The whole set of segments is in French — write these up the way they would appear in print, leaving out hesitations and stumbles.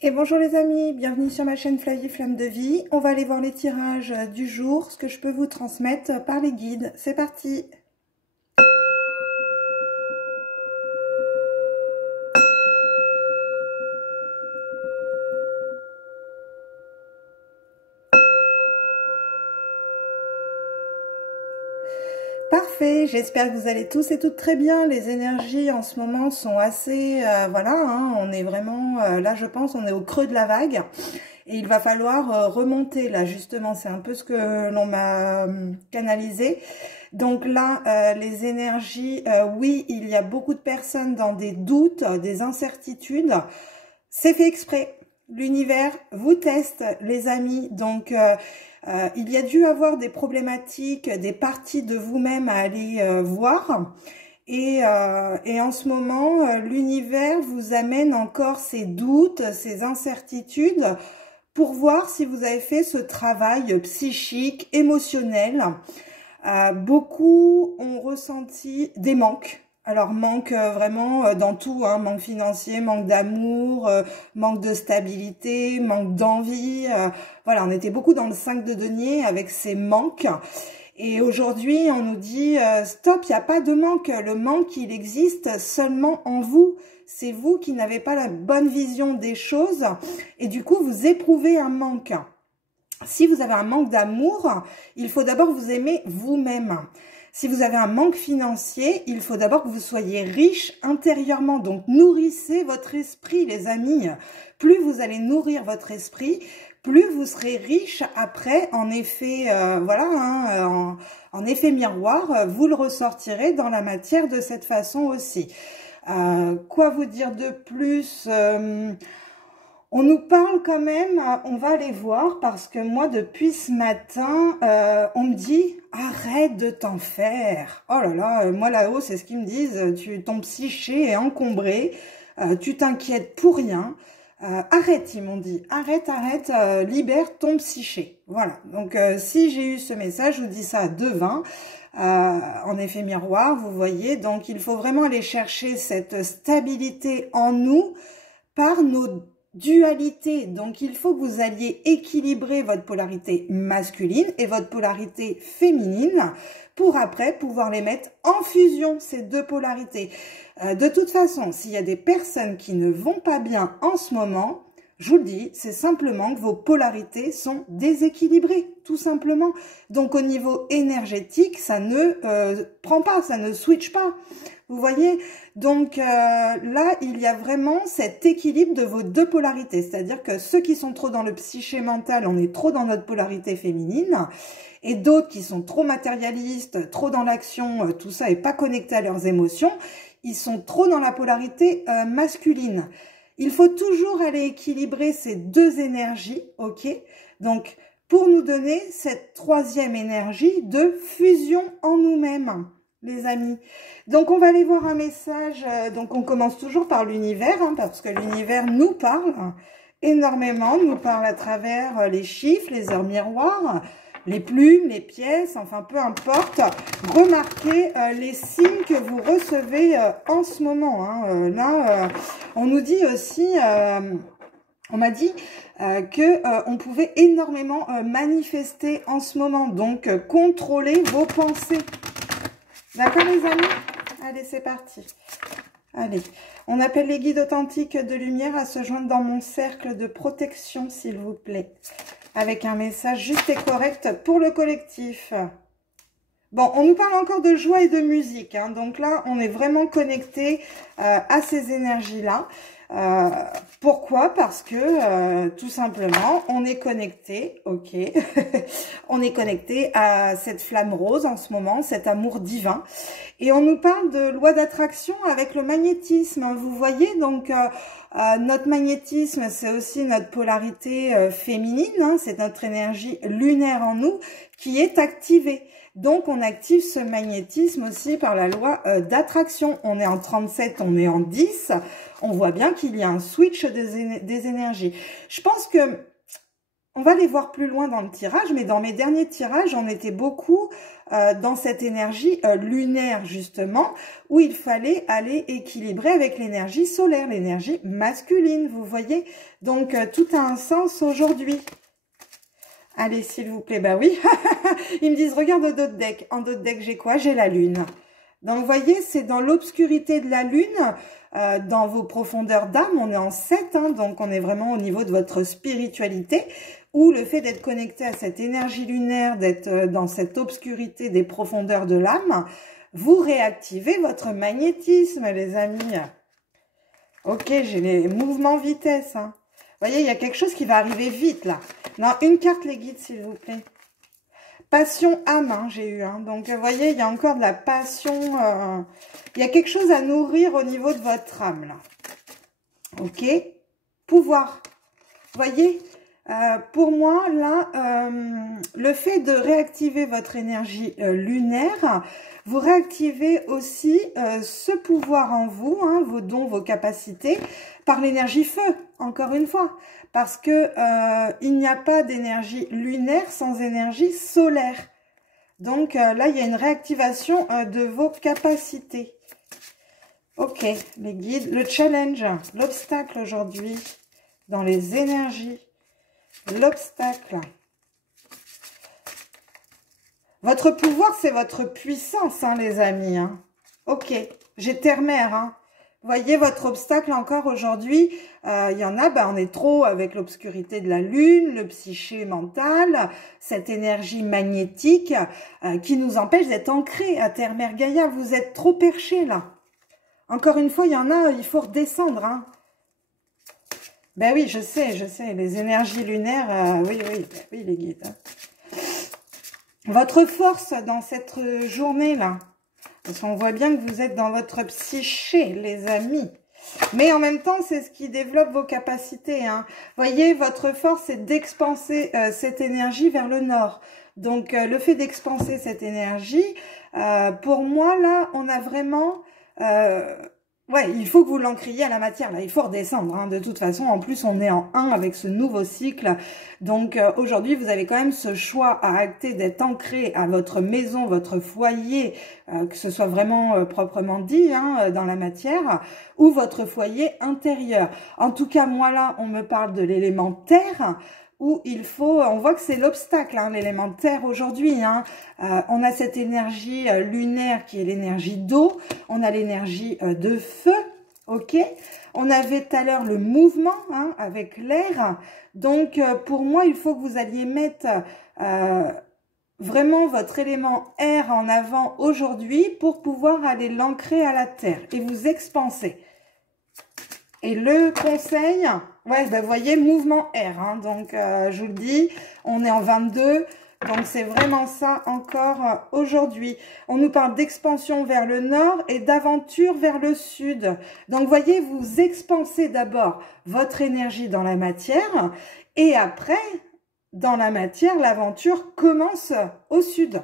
Et bonjour les amis, bienvenue sur ma chaîne Flavie Flamme de Vie. On va aller voir les tirages du jour, ce que je peux vous transmettre par les guides. C'est parti! Parfait, j'espère que vous allez tous et toutes très bien. Les énergies en ce moment sont assez, voilà, hein, on est vraiment, là je pense, on est au creux de la vague. Et il va falloir remonter là, justement, c'est un peu ce que l'on m'a canalisé. Donc là, les énergies, oui, il y a beaucoup de personnes dans des doutes, des incertitudes. C'est fait exprès. L'univers vous teste, les amis. Donc, il y a dû avoir des problématiques, des parties de vous-même à aller voir. Et en ce moment, l'univers vous amène encore ces doutes, ces incertitudes pour voir si vous avez fait ce travail psychique, émotionnel. Beaucoup ont ressenti des manques. Alors, manque vraiment dans tout, hein, manque financier, manque d'amour, manque de stabilité, manque d'envie. Voilà, on était beaucoup dans le 5 de denier avec ces manques. Et aujourd'hui, on nous dit stop, il n'y a pas de manque. Le manque, il existe seulement en vous. C'est vous qui n'avez pas la bonne vision des choses. Et du coup, vous éprouvez un manque. Si vous avez un manque d'amour, il faut d'abord vous aimer vous-même. Si vous avez un manque financier, il faut d'abord que vous soyez riche intérieurement. Donc, nourrissez votre esprit, les amis. Plus vous allez nourrir votre esprit, plus vous serez riche après. En effet, voilà, hein, en effet miroir, vous le ressortirez dans la matière de cette façon aussi. Quoi vous dire de plus on nous parle quand même, on va aller voir, parce que moi, depuis ce matin, on me dit « Arrête de t'en faire ». Oh là là, moi là-haut, c'est ce qu'ils me disent, ton psyché est encombré, tu t'inquiètes pour rien. Arrête, ils m'ont dit, arrête, libère ton psyché. Voilà, donc si j'ai eu ce message, je vous dis ça à 2-20. En effet miroir, vous voyez, donc il faut vraiment aller chercher cette stabilité en nous par nos dualité. Donc, il faut que vous alliez équilibrer votre polarité masculine et votre polarité féminine pour après pouvoir les mettre en fusion, ces deux polarités. De toute façon, s'il y a des personnes qui ne vont pas bien en ce moment, je vous le dis, c'est simplement que vos polarités sont déséquilibrées, tout simplement. Donc, au niveau énergétique, ça ne prend pas, ça ne switch pas. Vous voyez, donc là, il y a vraiment cet équilibre de vos deux polarités. C'est-à-dire que ceux qui sont trop dans le psyché mental, on est trop dans notre polarité féminine. Et d'autres qui sont trop matérialistes, trop dans l'action, tout ça, et pas connectés à leurs émotions, ils sont trop dans la polarité masculine. Il faut toujours aller équilibrer ces deux énergies, ok? Donc, pour nous donner cette troisième énergie de fusion en nous-mêmes, les amis. Donc, on va aller voir un message. Donc, on commence toujours par l'univers, hein, parce que l'univers nous parle énormément, nous parle à travers les chiffres, les heures miroirs, les plumes, les pièces, enfin, peu importe. Remarquez les signes que vous recevez en ce moment. Hein. Là, on nous dit aussi... on m'a dit que on pouvait énormément manifester en ce moment. Donc, contrôlez vos pensées. D'accord, les amis? Allez, c'est parti. Allez, on appelle les guides authentiques de lumière à se joindre dans mon cercle de protection, s'il vous plaît. Avec un message juste et correct pour le collectif. Bon, on nous parle encore de joie et de musique. Hein, donc là, on est vraiment connecté à ces énergies-là. Pourquoi? Parce que tout simplement on est connecté, ok, on est connecté à cette flamme rose en ce moment, cet amour divin, et on nous parle de loi d'attraction avec le magnétisme, vous voyez, donc notre magnétisme, c'est aussi notre polarité féminine, hein, c'est notre énergie lunaire en nous qui est activée. Donc, on active ce magnétisme aussi par la loi d'attraction. On est en 37, on est en 10. On voit bien qu'il y a un switch des énergies. Je pense que on va les voir plus loin dans le tirage, mais dans mes derniers tirages, on était beaucoup dans cette énergie lunaire, justement, où il fallait aller équilibrer avec l'énergie solaire, l'énergie masculine, vous voyez. Donc, tout a un sens aujourd'hui. Allez, s'il vous plaît, bah oui. Ils me disent, regarde d'autres decks. En d'autres decks, j'ai quoi? J'ai la lune. Donc, vous voyez, c'est dans l'obscurité de la lune, dans vos profondeurs d'âme, on est en 7, hein, donc on est vraiment au niveau de votre spiritualité, où le fait d'être connecté à cette énergie lunaire, d'être dans cette obscurité des profondeurs de l'âme, vous réactivez votre magnétisme, les amis. Ok, j'ai les mouvements vitesse. Hein. Vous voyez, il y a quelque chose qui va arriver vite, là. Non, une carte, les guides, s'il vous plaît. Passion âme, hein, j'ai eu. Hein. Donc, vous voyez, il y a encore de la passion. Il y a quelque chose à nourrir au niveau de votre âme, là. Ok. Pouvoir. Vous voyez, pour moi, là, le fait de réactiver votre énergie lunaire, vous réactivez aussi ce pouvoir en vous, hein, vos dons, vos capacités, par l'énergie feu, encore une fois. Parce que il n'y a pas d'énergie lunaire sans énergie solaire. Donc là, il y a une réactivation de vos capacités. Ok, les guides, le challenge, l'obstacle aujourd'hui, dans les énergies, l'obstacle. Votre pouvoir, c'est votre puissance, hein, les amis. Hein. Ok, j'ai terre-mère, hein. Voyez votre obstacle encore aujourd'hui, il y en a, on est trop avec l'obscurité de la lune, le psyché mental, cette énergie magnétique qui nous empêche d'être ancrés à Terre Mère Gaïa. Vous êtes trop perchés là. Encore une fois, il y en a, il faut redescendre. Hein. Ben oui, je sais, les énergies lunaires, oui, les guides. Hein. Votre force dans cette journée là. Parce qu'on voit bien que vous êtes dans votre psyché, les amis. Mais en même temps, c'est ce qui développe vos capacités. Hein. Voyez, votre force, c'est d'expanser cette énergie vers le nord. Donc, le fait d'expanser cette énergie, pour moi, là, on a vraiment... ouais, il faut que vous l'encriez à la matière, là, il faut redescendre, hein. De toute façon, en plus, on est en 1 avec ce nouveau cycle, donc aujourd'hui, vous avez quand même ce choix à acter d'être ancré à votre maison, votre foyer, que ce soit vraiment proprement dit, hein, dans la matière, ou votre foyer intérieur. En tout cas, moi, là, on me parle de l'élément terre, où il faut, on voit que c'est l'obstacle, hein, l'élément terre aujourd'hui. Hein. On a cette énergie lunaire qui est l'énergie d'eau, on a l'énergie de feu, ok. On avait tout à l'heure le mouvement, hein, avec l'air. Donc, pour moi, il faut que vous alliez mettre vraiment votre élément air en avant aujourd'hui pour pouvoir aller l'ancrer à la terre et vous expanser. Et le conseil, ouais, vous voyez, mouvement R, hein, donc je vous le dis, on est en 22, donc c'est vraiment ça encore aujourd'hui. On nous parle d'expansion vers le nord et d'aventure vers le sud. Donc vous voyez, vous expansez d'abord votre énergie dans la matière et après, dans la matière, l'aventure commence au sud,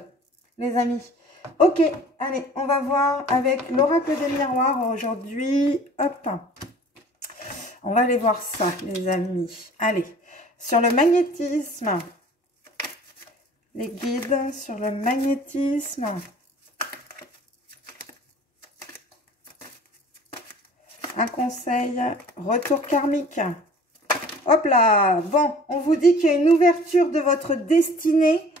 les amis. Ok, allez, on va voir avec l'oracle des miroirs aujourd'hui. Hop. On va aller voir ça, les amis. Allez, sur le magnétisme. Les guides sur le magnétisme. Un conseil, retour karmique. Hop là, bon, on vous dit qu'il y a une ouverture de votre destinée.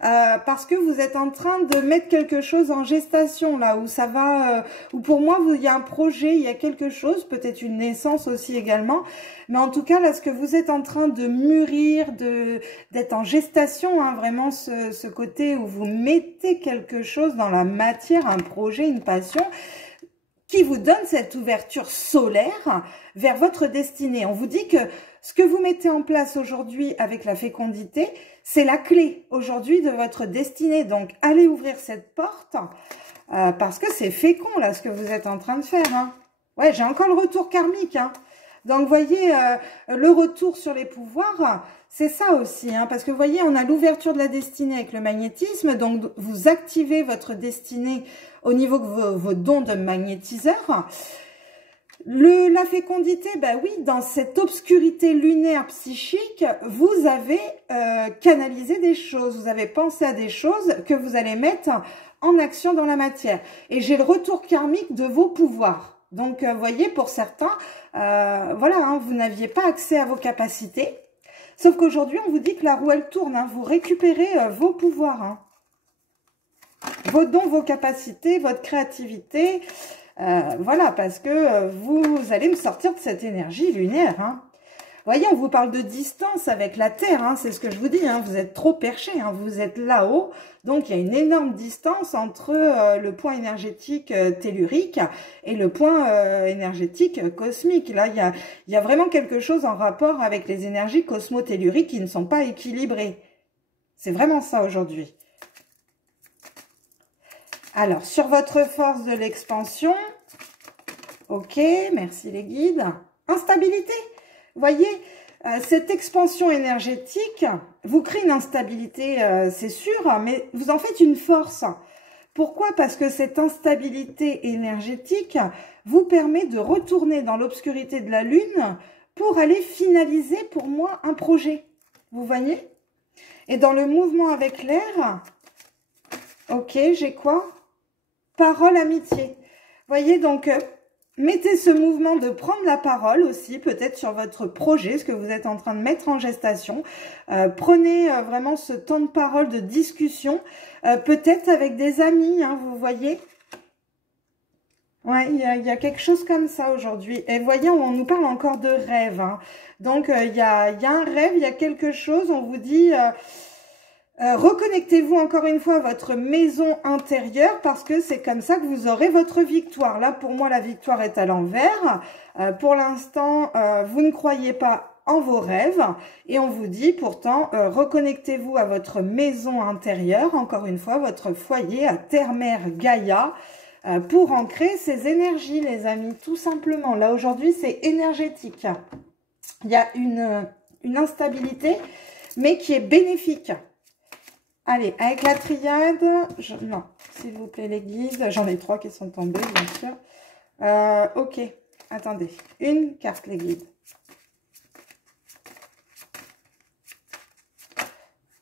Parce que vous êtes en train de mettre quelque chose en gestation, là, où ça va, où pour moi, il y a un projet, il y a quelque chose, peut-être une naissance aussi également, mais en tout cas, là, ce que vous êtes en train de mûrir, d'être en gestation, hein, vraiment ce côté où vous mettez quelque chose dans la matière, un projet, une passion, qui vous donne cette ouverture solaire vers votre destinée. On vous dit que ce que vous mettez en place aujourd'hui avec la fécondité, c'est la clé aujourd'hui de votre destinée. Donc, allez ouvrir cette porte parce que c'est fécond, là, ce que vous êtes en train de faire. Hein. Ouais, j'ai encore le retour karmique. Hein. Donc, vous voyez, le retour sur les pouvoirs, c'est ça aussi. Hein, parce que, vous voyez, on a l'ouverture de la destinée avec le magnétisme. Donc, vous activez votre destinée au niveau de vos dons de magnétiseur. La fécondité, ben oui, dans cette obscurité lunaire psychique, vous avez canalisé des choses, vous avez pensé à des choses que vous allez mettre en action dans la matière. Et j'ai le retour karmique de vos pouvoirs. Donc, vous voyez, pour certains, voilà, hein, vous n'aviez pas accès à vos capacités. Sauf qu'aujourd'hui, on vous dit que la roue, elle tourne. Hein, vous récupérez vos pouvoirs. Hein, vos dons, vos capacités, votre créativité. Voilà, parce que vous allez me sortir de cette énergie lunaire. Hein. Vous voyez, on vous parle de distance avec la Terre, hein, c'est ce que je vous dis. Hein, vous êtes trop perché, hein, vous êtes là-haut. Donc, il y a une énorme distance entre le point énergétique tellurique et le point énergétique cosmique. Là, il y a vraiment quelque chose en rapport avec les énergies cosmotelluriques qui ne sont pas équilibrées. C'est vraiment ça aujourd'hui. Alors, sur votre force de l'expansion, ok, merci les guides. Instabilité, voyez, cette expansion énergétique vous crée une instabilité, c'est sûr, mais vous en faites une force. Pourquoi? Parce que cette instabilité énergétique vous permet de retourner dans l'obscurité de la Lune pour aller finaliser pour moi un projet. Vous voyez? Et dans le mouvement avec l'air, ok, j'ai quoi? Parole, amitié. Voyez, donc, mettez ce mouvement de prendre la parole aussi, peut-être sur votre projet, ce que vous êtes en train de mettre en gestation. Prenez vraiment ce temps de parole, de discussion, peut-être avec des amis, hein, vous voyez. Ouais, il y a quelque chose comme ça aujourd'hui. Et voyez, on nous parle encore de rêve. Hein. Donc, il y a un rêve, il y a quelque chose, on vous dit... reconnectez-vous encore une fois à votre maison intérieure parce que c'est comme ça que vous aurez votre victoire. Là, pour moi, la victoire est à l'envers. Pour l'instant, vous ne croyez pas en vos rêves et on vous dit pourtant, reconnectez-vous à votre maison intérieure, encore une fois, votre foyer à Terre-Mère Gaïa pour ancrer ces énergies, les amis, tout simplement. Là, aujourd'hui, c'est énergétique. Il y a une instabilité, mais qui est bénéfique. Allez, avec la triade, non, s'il vous plaît les guides, j'en ai 3 qui sont tombés, bien sûr. Ok, attendez, une carte les guides.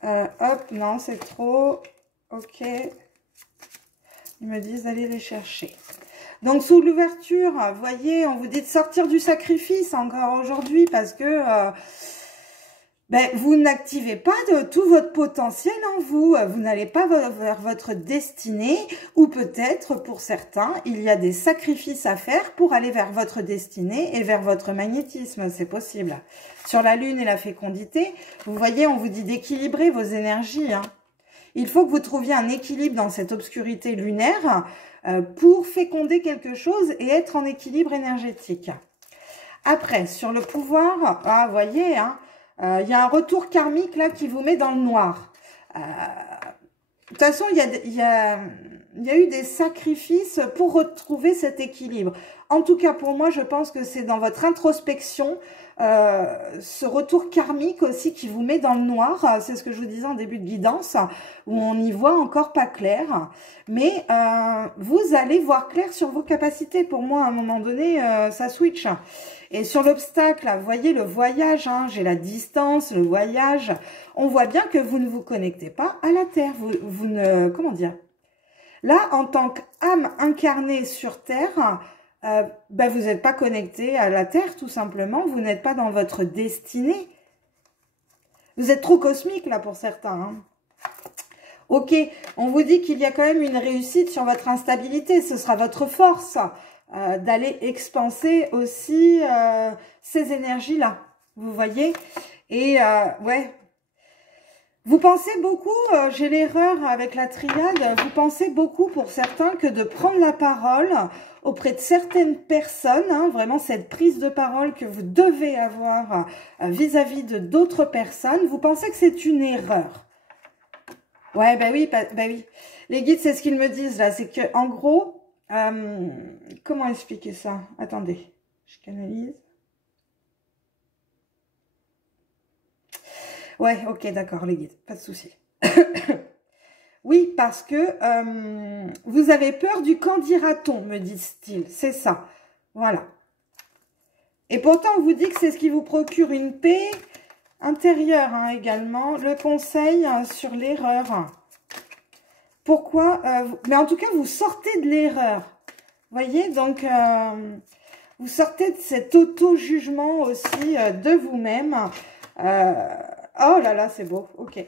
Hop, non, c'est trop. Ok, ils me disent d'aller les chercher. Donc, sous l'ouverture, vous voyez, on vous dit de sortir du sacrifice encore aujourd'hui parce que... ben, vous n'activez pas de tout votre potentiel en vous. Vous n'allez pas vers votre destinée ou peut-être pour certains, il y a des sacrifices à faire pour aller vers votre destinée et vers votre magnétisme. C'est possible. Sur la lune et la fécondité, vous voyez, on vous dit d'équilibrer vos énergies. Hein. Il faut que vous trouviez un équilibre dans cette obscurité lunaire pour féconder quelque chose et être en équilibre énergétique. Après, sur le pouvoir, ah, vous voyez, hein, il y a un retour karmique là qui vous met dans le noir. De toute façon, il y a eu des sacrifices pour retrouver cet équilibre. En tout cas, pour moi, je pense que c'est dans votre introspection, ce retour karmique aussi qui vous met dans le noir. C'est ce que je vous disais en début de guidance, où on n'y voit encore pas clair. Mais vous allez voir clair sur vos capacités. Pour moi, à un moment donné, ça switch. Et sur l'obstacle, vous voyez le voyage, hein, j'ai la distance, le voyage. On voit bien que vous ne vous connectez pas à la Terre. Vous ne... Comment dire? Là, en tant qu'âme incarnée sur Terre, ben vous n'êtes pas connecté à la Terre, tout simplement. Vous n'êtes pas dans votre destinée. Vous êtes trop cosmique, là, pour certains. Hein. Ok, on vous dit qu'il y a quand même une réussite sur votre instabilité. Ce sera votre force. D'aller expanser aussi ces énergies-là, vous voyez. Et ouais, vous pensez beaucoup, j'ai l'erreur avec la triade, vous pensez beaucoup pour certains que de prendre la parole auprès de certaines personnes, hein, vraiment cette prise de parole que vous devez avoir vis-à-vis de d'autres personnes, vous pensez que c'est une erreur. Ouais, bah oui, bah oui. Les guides, c'est ce qu'ils me disent là, c'est que en gros... comment expliquer ça? Attendez, je canalise. Ouais, ok, d'accord, les guides, pas de souci. Oui, parce que vous avez peur du qu'en dira-t-on, me disent-ils. C'est ça. Voilà. Et pourtant, on vous dit que c'est ce qui vous procure une paix intérieure hein, également. Le conseil sur l'erreur. Pourquoi mais en tout cas, vous sortez de l'erreur. Voyez, donc, vous sortez de cet auto-jugement aussi de vous-même. Oh là là, c'est beau, ok.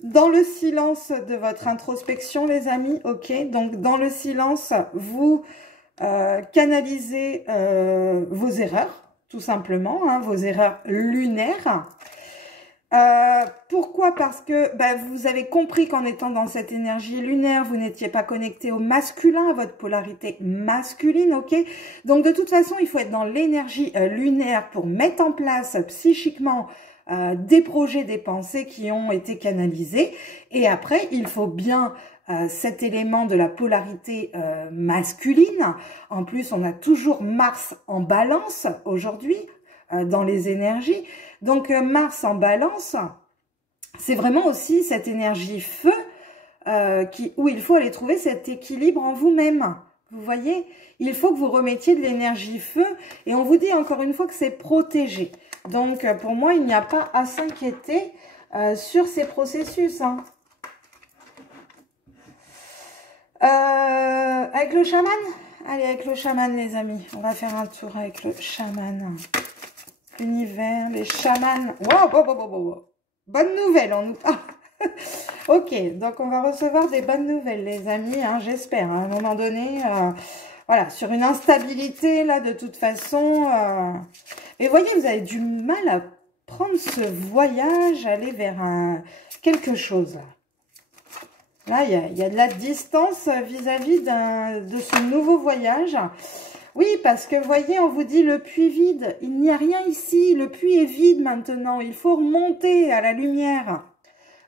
Dans le silence de votre introspection, les amis, ok. Donc, dans le silence, vous canalisez vos erreurs, tout simplement, hein, vos erreurs lunaires. Pourquoi? Parce que vous avez compris qu'en étant dans cette énergie lunaire, vous n'étiez pas connecté au masculin, à votre polarité masculine, ok? Donc, de toute façon, il faut être dans l'énergie lunaire pour mettre en place psychiquement des projets, des pensées qui ont été canalisés. Et après, il faut bien cet élément de la polarité masculine. En plus, on a toujours Mars en balance aujourd'hui dans les énergies. Donc, Mars en balance, c'est vraiment aussi cette énergie feu où il faut aller trouver cet équilibre en vous-même. Vous voyez, il faut que vous remettiez de l'énergie feu. Et on vous dit encore une fois que c'est protégé. Donc, pour moi, il n'y a pas à s'inquiéter sur ces processus. Hein. Avec le chaman? Allez, avec le chaman, les amis. On va faire un tour avec le chaman. L'univers, les chamans. Wow. Bonne nouvelle, on nous parle. Ok, donc on va recevoir des bonnes nouvelles, les amis, hein, j'espère. Hein, à un moment donné, voilà, sur une instabilité, là, de toute façon. Mais voyez, vous avez du mal à prendre ce voyage, aller vers quelque chose. Là, il y a de la distance vis-à-vis de ce nouveau voyage. Oui, parce que, voyez, on vous dit le puits vide. Il n'y a rien ici. Le puits est vide maintenant. Il faut remonter à la lumière.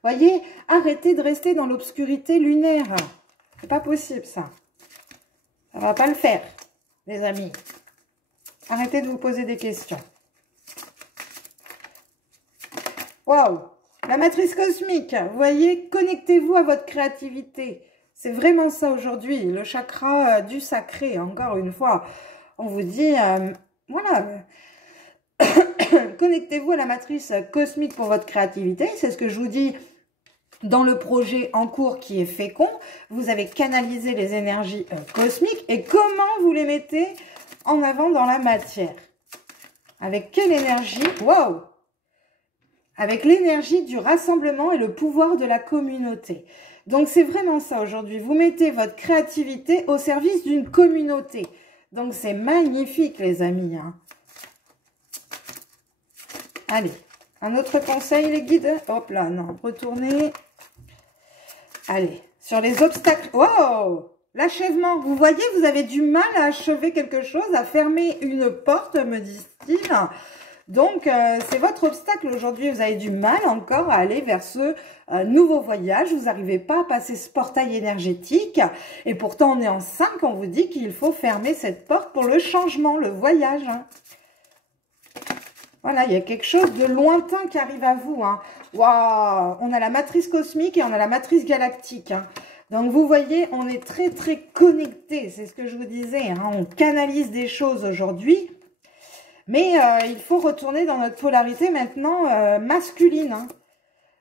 Voyez, arrêtez de rester dans l'obscurité lunaire. C'est pas possible, ça. Ça va pas le faire, les amis. Arrêtez de vous poser des questions. Waouh! La matrice cosmique. Vous voyez, connectez-vous à votre créativité. C'est vraiment ça aujourd'hui, le chakra du sacré, encore une fois. On vous dit, voilà, connectez-vous à la matrice cosmique pour votre créativité. C'est ce que je vous dis dans le projet en cours qui est fécond. Vous avez canalisé les énergies cosmiques et comment vous les mettez en avant dans la matière? Avec quelle énergie? Waouh! Avec l'énergie du rassemblement et le pouvoir de la communauté. Donc, c'est vraiment ça aujourd'hui. Vous mettez votre créativité au service d'une communauté. Donc, c'est magnifique, les amis. Hein. Allez, un autre conseil, les guides. Hop là, non, retournez. Allez, sur les obstacles. Wow! L'achèvement. Vous voyez, vous avez du mal à achever quelque chose, à fermer une porte, me disent-ils. Donc, c'est votre obstacle aujourd'hui. Vous avez du mal encore à aller vers ce nouveau voyage. Vous n'arrivez pas à passer ce portail énergétique. Et pourtant, on est en 5. On vous dit qu'il faut fermer cette porte pour le changement, le voyage. Hein. Voilà, il y a quelque chose de lointain qui arrive à vous. Hein. Waouh! On a la matrice cosmique et on a la matrice galactique. Hein. Donc, vous voyez, on est très, très connectés. C'est ce que je vous disais. Hein. On canalise des choses aujourd'hui. Mais il faut retourner dans notre polarité maintenant masculine. Hein.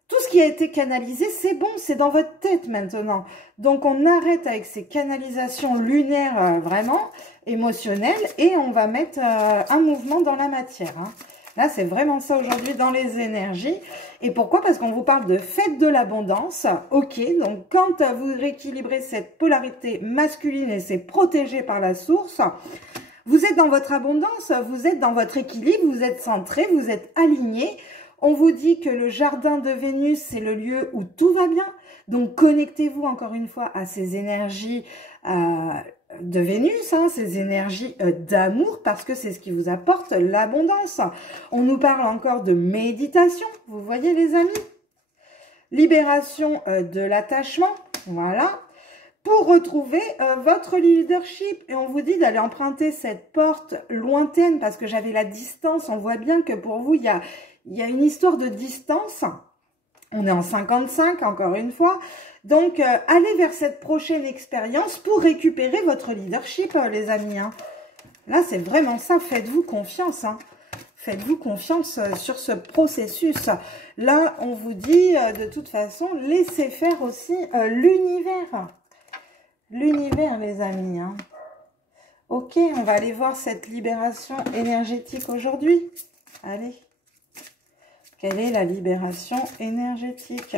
Tout ce qui a été canalisé, c'est bon, c'est dans votre tête maintenant. Donc, on arrête avec ces canalisations lunaires vraiment émotionnelles et on va mettre un mouvement dans la matière. Hein. Là, c'est vraiment ça aujourd'hui dans les énergies. Et pourquoi? Parce qu'on vous parle de fête de l'abondance. Ok, donc quand vous rééquilibrez cette polarité masculine et c'est protégé par la source... Vous êtes dans votre abondance, vous êtes dans votre équilibre, vous êtes centré, vous êtes aligné. On vous dit que le jardin de Vénus, c'est le lieu où tout va bien. Donc, connectez-vous encore une fois à ces énergies de Vénus, hein, ces énergies d'amour, parce que c'est ce qui vous apporte l'abondance. On nous parle encore de méditation, vous voyez les amis. Libération de l'attachement, voilà. Pour retrouver votre leadership. Et on vous dit d'aller emprunter cette porte lointaine parce que j'avais la distance. On voit bien que pour vous, il y a une histoire de distance. On est en 55, encore une fois. Donc, allez vers cette prochaine expérience pour récupérer votre leadership, les amis. Hein. Là, c'est vraiment ça. Faites-vous confiance, hein. Faites-vous confiance sur ce processus. Là, on vous dit, de toute façon, laissez faire aussi l'univers. L'univers, les amis, hein. Ok, on va aller voir cette libération énergétique aujourd'hui. Allez. Quelle est la libération énergétique?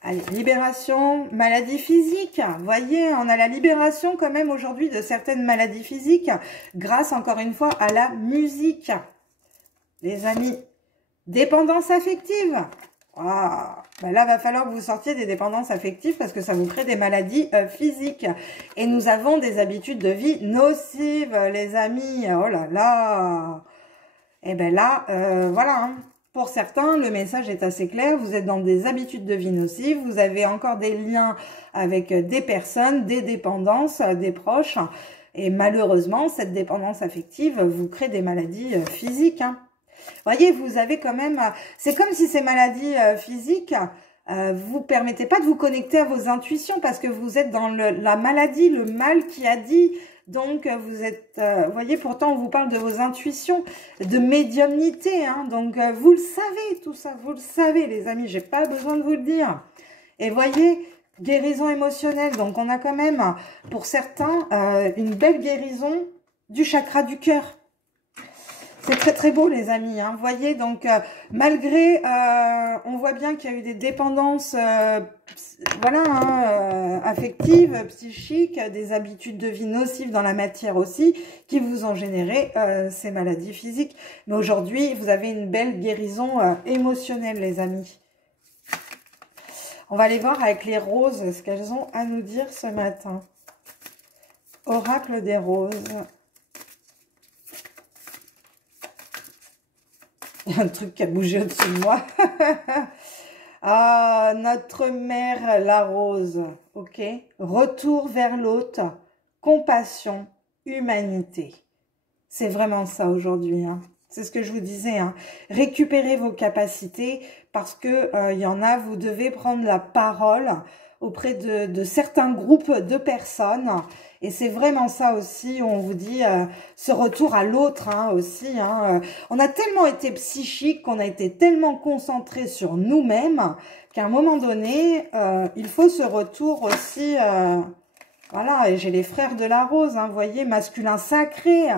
Allez, libération, maladie physique. Vous voyez, on a la libération quand même aujourd'hui de certaines maladies physiques grâce encore une fois à la musique. Les amis, dépendance affective. Ah, ben là, va falloir que vous sortiez des dépendances affectives parce que ça vous crée des maladies physiques. Et nous avons des habitudes de vie nocives, les amis. Oh là là. Et bien là, voilà, hein. Pour certains, le message est assez clair. Vous êtes dans des habitudes de vie nocives. Vous avez encore des liens avec des personnes, des dépendances, des proches. Et malheureusement, cette dépendance affective vous crée des maladies physiques, hein. Voyez, vous avez quand même... C'est comme si ces maladies physiques vous permettaient pas de vous connecter à vos intuitions parce que vous êtes dans la maladie, le mal qui a dit... Donc, vous êtes, vous voyez, pourtant, on vous parle de vos intuitions, de médiumnité, hein. Donc, vous le savez, tout ça, vous le savez, les amis, j'ai pas besoin de vous le dire. Et voyez, guérison émotionnelle. Donc, on a quand même, pour certains, une belle guérison du chakra du cœur. C'est très très beau, les amis, hein. Vous voyez, donc malgré, on voit bien qu'il y a eu des dépendances, voilà, hein, affectives, psychiques, des habitudes de vie nocives dans la matière aussi, qui vous ont généré ces maladies physiques. Mais aujourd'hui, vous avez une belle guérison émotionnelle, les amis. On va aller voir avec les roses ce qu'elles ont à nous dire ce matin. Oracle des roses. Il y a un truc qui a bougé au-dessus de moi. Ah, notre mère, la rose. Ok. Retour vers l'autre. Compassion. Humanité. C'est vraiment ça aujourd'hui, hein. C'est ce que je vous disais, hein. Récupérez vos capacités parce que il y en a, vous devez prendre la parole auprès de certains groupes de personnes. Et c'est vraiment ça aussi, on vous dit, ce retour à l'autre, hein, aussi. Hein, on a tellement été psychique, qu'on a été tellement concentré sur nous-mêmes, qu'à un moment donné, il faut ce retour aussi... voilà, et j'ai les frères de la rose, hein, vous voyez, masculin sacré.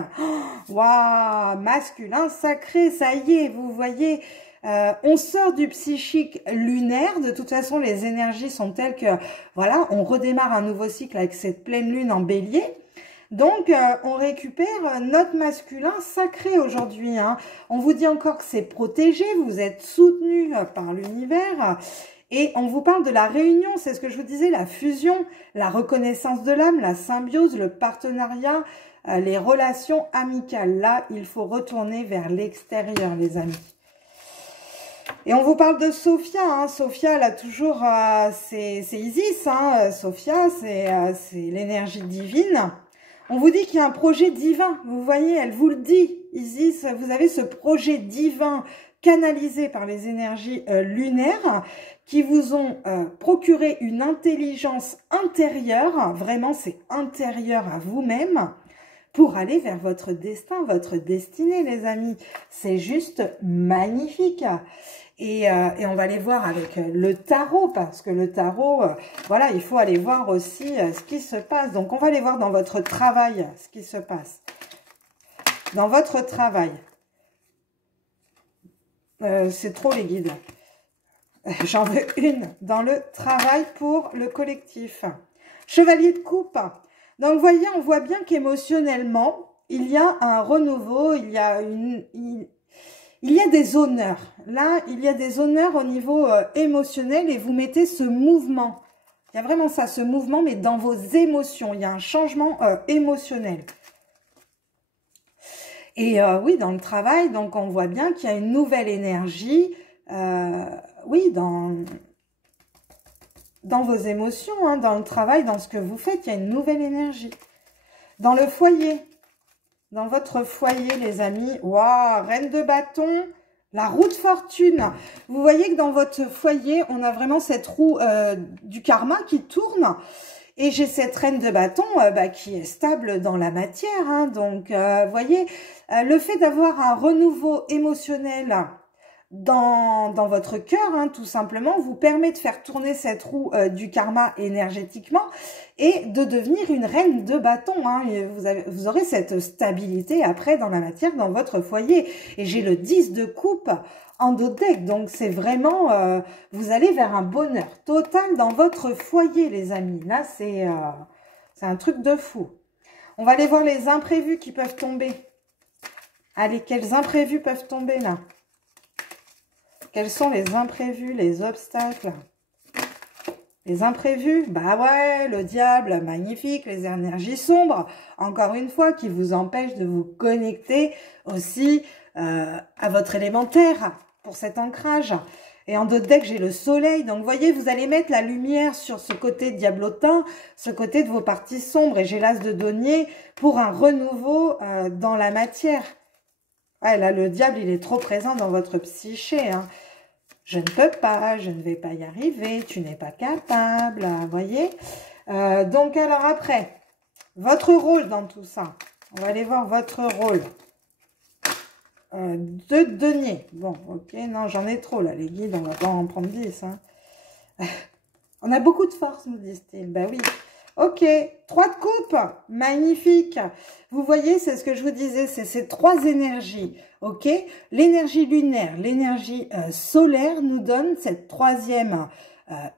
Waouh, masculin sacré, ça y est, vous voyez... on sort du psychique lunaire. De toute façon, les énergies sont telles que, voilà, on redémarre un nouveau cycle avec cette pleine lune en bélier. Donc, on récupère notre masculin sacré aujourd'hui, hein. On vous dit encore que c'est protégé, vous êtes soutenu par l'univers. Et on vous parle de la réunion, c'est ce que je vous disais, la fusion, la reconnaissance de l'âme, la symbiose, le partenariat, les relations amicales. Là, il faut retourner vers l'extérieur, les amis. Et on vous parle de Sophia, hein. Sophia, elle a toujours, c'est Isis, hein. Sophia, c'est l'énergie divine. On vous dit qu'il y a un projet divin, vous voyez, elle vous le dit. Isis, vous avez ce projet divin canalisé par les énergies lunaires qui vous ont procuré une intelligence intérieure, vraiment c'est intérieur à vous-même, pour aller vers votre destin, votre destinée, les amis. C'est juste magnifique. Et on va aller voir avec le tarot, parce que le tarot, voilà, il faut aller voir aussi ce qui se passe. Donc, on va aller voir dans votre travail ce qui se passe. Dans votre travail. C'est trop les guides. J'en veux une. Dans le travail pour le collectif. Chevalier de coupe. Donc, vous voyez, on voit bien qu'émotionnellement, il y a un renouveau, il y a des honneurs. Là, il y a des honneurs au niveau émotionnel et vous mettez ce mouvement. Il y a vraiment ça, ce mouvement, mais dans vos émotions. Il y a un changement émotionnel. Et oui, dans le travail, donc on voit bien qu'il y a une nouvelle énergie. Oui, dans vos émotions, hein, dans le travail, dans ce que vous faites, il y a une nouvelle énergie. Dans le foyer. Dans votre foyer, les amis, waouh, reine de bâton, la roue de fortune. Vous voyez que dans votre foyer, on a vraiment cette roue du karma qui tourne. Et j'ai cette reine de bâton qui est stable dans la matière. Hein. Donc, voyez, le fait d'avoir un renouveau émotionnel dans votre cœur, hein, tout simplement, vous permet de faire tourner cette roue du karma énergétiquement et de devenir une reine de bâton. Hein. Et vous aurez cette stabilité après dans la matière, dans votre foyer. Et j'ai le 10 de coupe en dos de deck, donc c'est vraiment, vous allez vers un bonheur total dans votre foyer, les amis. Là, c'est un truc de fou. On va aller voir les imprévus qui peuvent tomber. Allez, quels imprévus peuvent tomber là? Quels sont les imprévus, les obstacles? Les imprévus, bah ouais, le diable, magnifique, les énergies sombres, encore une fois, qui vous empêchent de vous connecter aussi à votre élémentaire pour cet ancrage. Et en dos de deck, j'ai le soleil. Donc, vous voyez, vous allez mettre la lumière sur ce côté diablotin, ce côté de vos parties sombres. Et j'ai l'as de denier pour un renouveau dans la matière. Ouais, là, le diable, il est trop présent dans votre psyché. Hein. Je ne peux pas, je ne vais pas y arriver, tu n'es pas capable, vous voyez. Donc, alors après, votre rôle dans tout ça. On va aller voir votre rôle. De denier. Bon, ok, non, j'en ai trop, là, les guides, on va pas en prendre 10. Hein. On a beaucoup de force, nous disent-ils. Ben oui. Ok, 3 de coupe, magnifique. Vous voyez, c'est ce que je vous disais, c'est ces 3 énergies, ok. L'énergie lunaire, l'énergie solaire nous donne cette 3e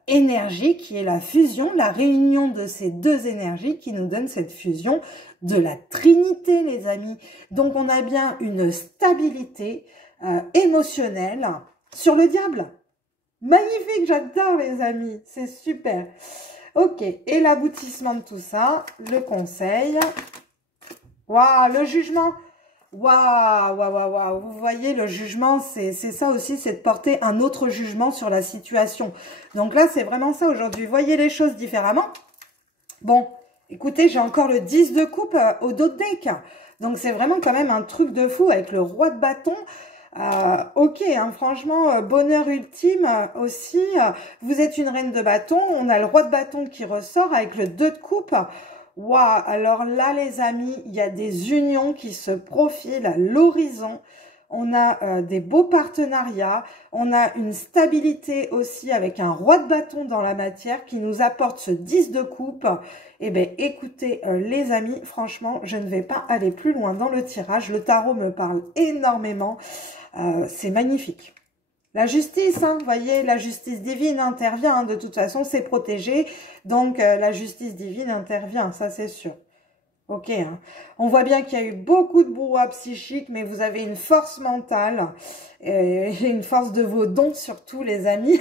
énergie qui est la fusion, la réunion de ces 2 énergies qui nous donne cette fusion de la Trinité, les amis. Donc, on a bien une stabilité émotionnelle sur le diable. Magnifique, j'adore, les amis, c'est super. Ok, et l'aboutissement de tout ça, le conseil. Waouh, le jugement. Waouh, waouh, waouh, waouh. Vous voyez, le jugement, c'est ça aussi, c'est de porter un autre jugement sur la situation. Donc là, c'est vraiment ça aujourd'hui. Voyez les choses différemment. Bon, écoutez, j'ai encore le 10 de coupe au dos de deck. Donc c'est vraiment quand même un truc de fou avec le roi de bâton. Ok, hein, franchement, bonheur ultime aussi. Vous êtes une reine de bâton. On a le roi de bâton qui ressort avec le 2 de coupe. Waouh, alors là, les amis, il y a des unions qui se profilent à l'horizon. On a des beaux partenariats. On a une stabilité aussi avec un roi de bâton dans la matière qui nous apporte ce 10 de coupe. Eh bien, écoutez, les amis, franchement, je ne vais pas aller plus loin dans le tirage. Le tarot me parle énormément. C'est magnifique. La justice, hein, vous voyez, la justice divine intervient. Hein, de toute façon, c'est protégé. Donc, la justice divine intervient, ça c'est sûr. Ok, hein. On voit bien qu'il y a eu beaucoup de brouhaha psychique, mais vous avez une force mentale et une force de vos dons surtout, les amis.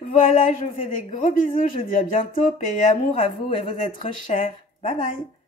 Voilà, je vous fais des gros bisous. Je vous dis à bientôt. Paix et amour à vous et vos êtres chers. Bye bye.